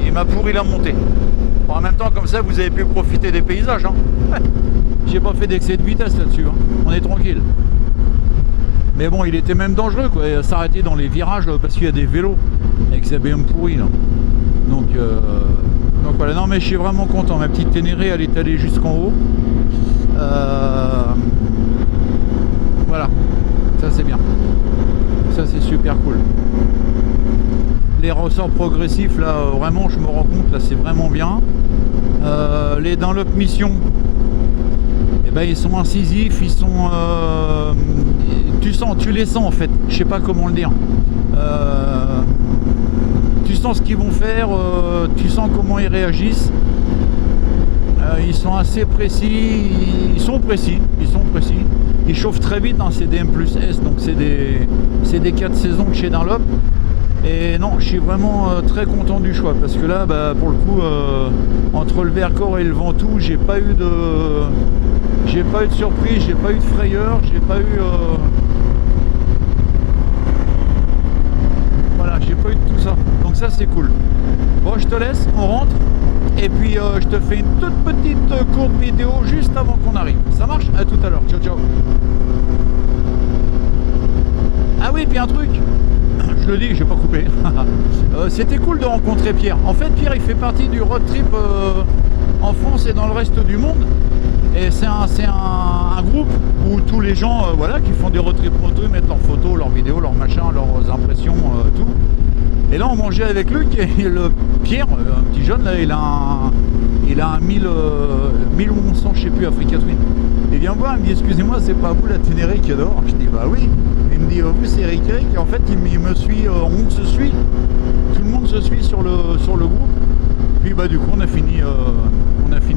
il m'a pourri la montée. Bon, en même temps, comme ça, vous avez pu profiter des paysages. Hein. J'ai pas fait d'excès de vitesse là-dessus. Hein. On est tranquille. Mais bon, il était même dangereux, quoi. S'arrêter dans les virages parce qu'il y a des vélos avec sa BM pourrie. Là. Donc voilà. Non, mais je suis vraiment content. Ma petite Ténéré, elle est allée jusqu'en haut. Voilà. Ça, c'est bien. Ça, c'est super cool. Les ressorts progressifs là, vraiment je me rends compte là, c'est vraiment bien. Les Dunlop Mission, eh ben, ils sont incisifs, ils sont tu les sens en fait, je sais pas comment le dire. Tu sens ce qu'ils vont faire, tu sens comment ils réagissent. Ils sont assez précis, ils sont précis. Ils chauffent très vite, hein, c'est des M+S, donc c'est des 4 saisons de chez Dunlop. Et non, je suis vraiment très content du choix parce que là, bah, pour le coup, entre le Vercors et le Ventoux, j'ai pas eu de surprise, j'ai pas eu de frayeur, j'ai pas eu voilà, j'ai pas eu de tout ça. Donc ça, c'est cool. Bon, je te laisse, on rentre et puis je te fais une toute petite courte vidéo juste avant qu'on arrive. Ça marche? À tout à l'heure. Ciao, ciao. Ah oui, puis un truc. Je le dis, j'ai pas coupé. C'était cool de rencontrer Pierre. En fait, Pierre, il fait partie du road trip en France et dans le reste du monde. Et c'est un groupe où tous les gens voilà, qui font des road trip moto, ils mettent leurs photos, leurs vidéos, leurs machins, leurs impressions, tout. Et là, on mangeait avec Luc et le Pierre, un petit jeune, là, il a un 1000 ou 1100, je sais plus, Africa Twin. Il vient me voir, il me dit, excusez-moi, c'est pas vous la Ténéré qui adore? Je dis, bah oui. Il me dit, vous c'est Eric, et en fait il me suit, on se suit, tout le monde se suit sur le groupe. Puis bah du coup on a fini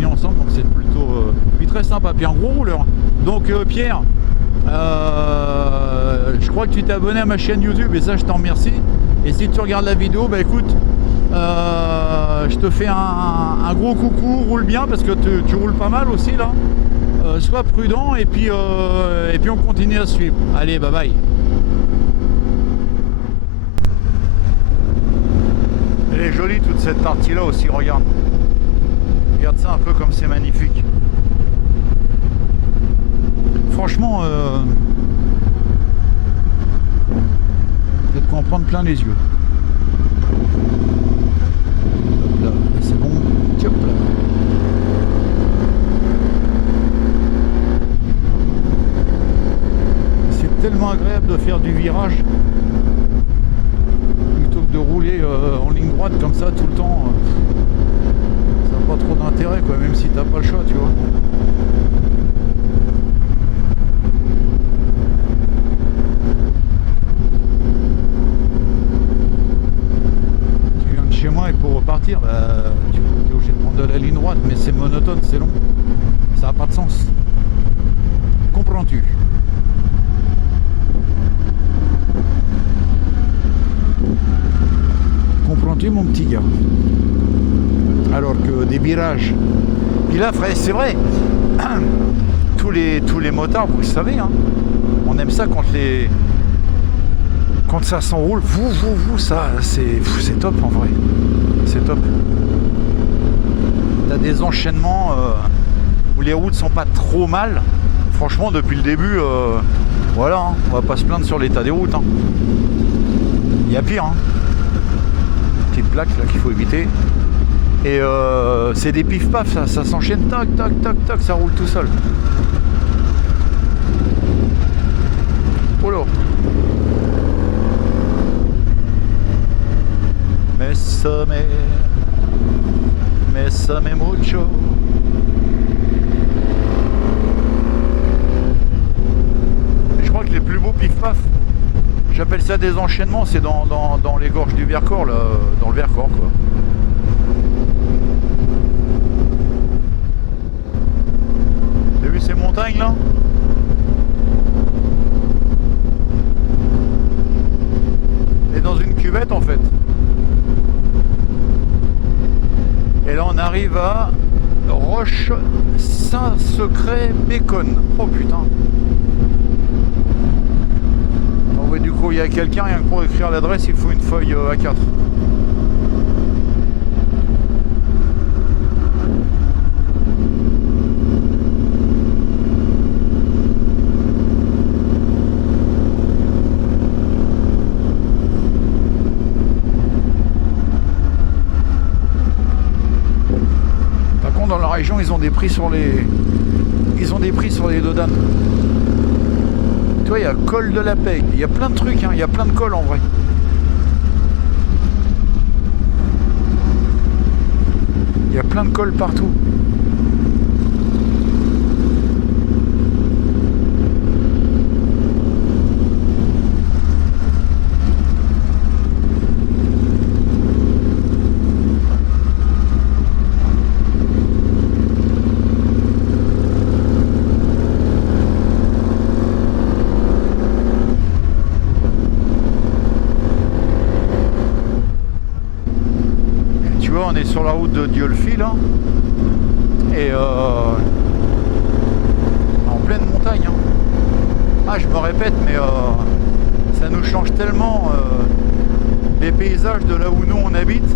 ensemble, donc c'est plutôt puis très sympa, puis un gros rouleur. Donc Pierre, je crois que tu t'es abonné à ma chaîne YouTube et ça je t'en remercie. Et si tu regardes la vidéo, bah écoute, Je te fais un gros coucou, roule bien parce que tu roules pas mal aussi là. Sois prudent et puis on continue à suivre. Allez, bye bye. Elle est jolie toute cette partie là aussi, regarde. Regarde ça un peu comme c'est magnifique. Franchement, peut-être qu'on en prendre plein les yeux. Hop là, c'est bon. Hop là. C'est tellement agréable de faire du virage plutôt que de rouler en ligne droite comme ça tout le temps. Ça n'a pas trop d'intérêt quoi, même si t'as pas le choix, tu vois. Chez moi et pour repartir, tu es obligé de prendre de la ligne droite, mais c'est monotone, c'est long, ça n'a pas de sens. Comprends-tu? Comprends-tu mon petit gars? Alors que des virages, puis là frère, c'est vrai, tous les motards, vous le savez, hein, on aime ça quand ça s'enroule, ça c'est top en vrai, c'est top. T'as des enchaînements où les routes sont pas trop mal. Franchement depuis le début, voilà, hein, on va pas se plaindre sur l'état des routes. Hein. Il y a pire. Hein. Petite plaque là qu'il faut éviter. Et c'est des pif-paf, ça s'enchaîne, tac, tac, tac, tac, ça roule tout seul. Oh là. Bésame mucho. Et je crois que les plus beaux pif-paf, j'appelle ça des enchaînements, c'est dans les gorges du Vercors, là, dans le Vercors quoi. T'as vu ces montagnes là? Et dans une cuvette en fait. Et là on arrive à Roche Saint-Secret-Bécon. Oh putain. Envoyer du courrier à quelqu'un, rien que pour écrire l'adresse, il faut une feuille A4. Dans la région, ils ont des prix sur les dodanes. Tu vois, il y a col de la Pègue, il y a plein de trucs, hein. Il y a plein de cols en vrai. Il y a plein de cols partout. On est sur la route de Diolfi là et en pleine montagne hein. Ah je me répète mais ça nous change tellement les paysages de là où nous on habite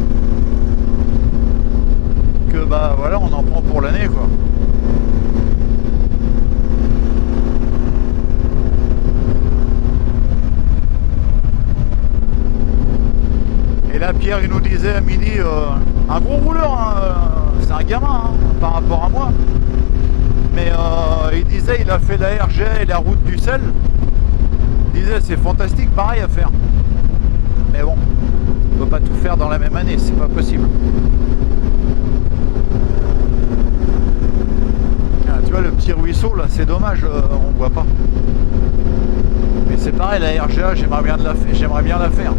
que bah voilà on en prend pour l'année quoi. Et là Pierre il nous disait à midi un gros rouleur, hein, c'est un gamin hein, par rapport à moi. Mais il disait il a fait la RG et la route du sel. Il disait c'est fantastique, pareil à faire. Mais bon, on peut pas tout faire dans la même année, c'est pas possible. Ah, tu vois le petit ruisseau là, c'est dommage, on voit pas. Mais c'est pareil la RGA, j'aimerais bien la faire.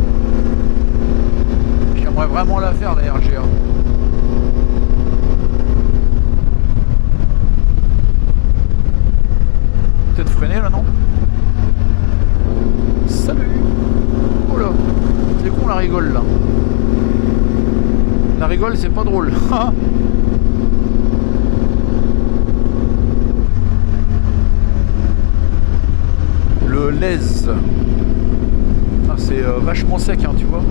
J'aimerais vraiment la faire la RGA. Peut-être freiner là non? Salut. Oh là, c'est con la rigole là. Ça rigole, c'est pas drôle. Le Lez. Ah, c'est vachement sec, hein, tu vois.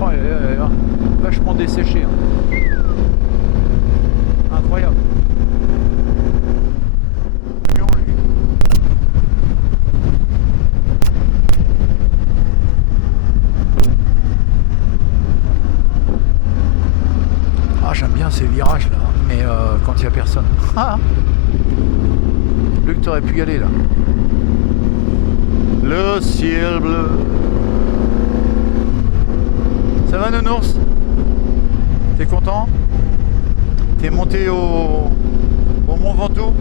Oh, vachement desséché. Hein. Incroyable. Ah, j'aime bien ces virages là, mais quand il n'y a personne. Luc, t'aurais pu y aller là. Le ciel bleu. Ça va, Nounours? T'es content? T'es monté au Mont Ventoux?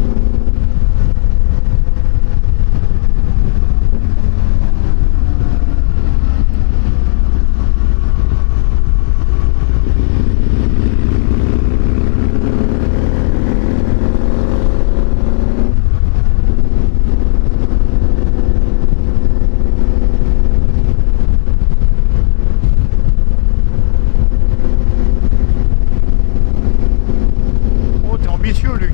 Luc.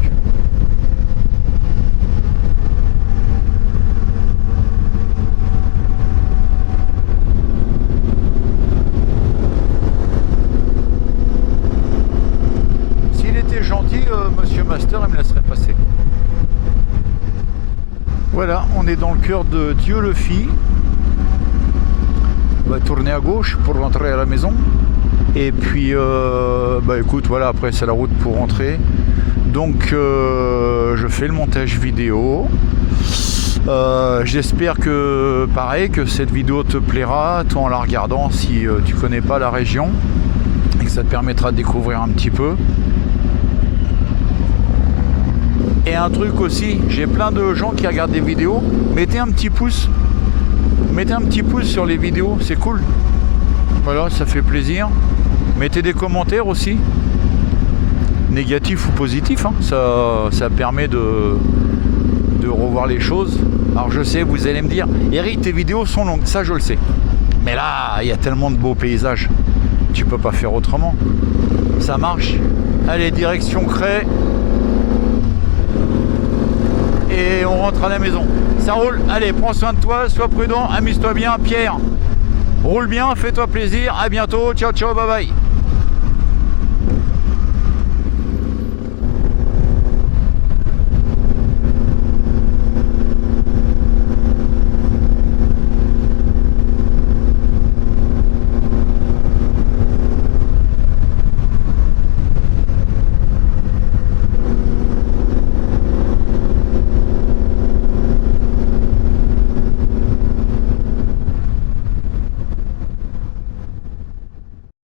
S'il était gentil, Monsieur Master, il me laisserait passer. Voilà, on est dans le cœur de Dieulefit. On va tourner à gauche pour rentrer à la maison. Et puis, bah écoute, voilà, après c'est la route pour rentrer. Donc je fais le montage vidéo. J'espère que pareil que cette vidéo te plaira, toi en la regardant si tu connais pas la région et que ça te permettra de découvrir un petit peu. Et un truc aussi, j'ai plein de gens qui regardent des vidéos, mettez un petit pouce sur les vidéos, c'est cool. Voilà, ça fait plaisir. Mettez des commentaires aussi. Négatif ou positif, hein. Ça permet de revoir les choses. Alors je sais, vous allez me dire, Eric, tes vidéos sont longues, ça je le sais. Mais là, il y a tellement de beaux paysages, tu peux pas faire autrement. Ça marche. Allez, direction Cray. Et on rentre à la maison. Ça roule, allez, prends soin de toi, sois prudent, amuse-toi bien, Pierre. Roule bien, fais-toi plaisir, à bientôt, ciao ciao, bye bye.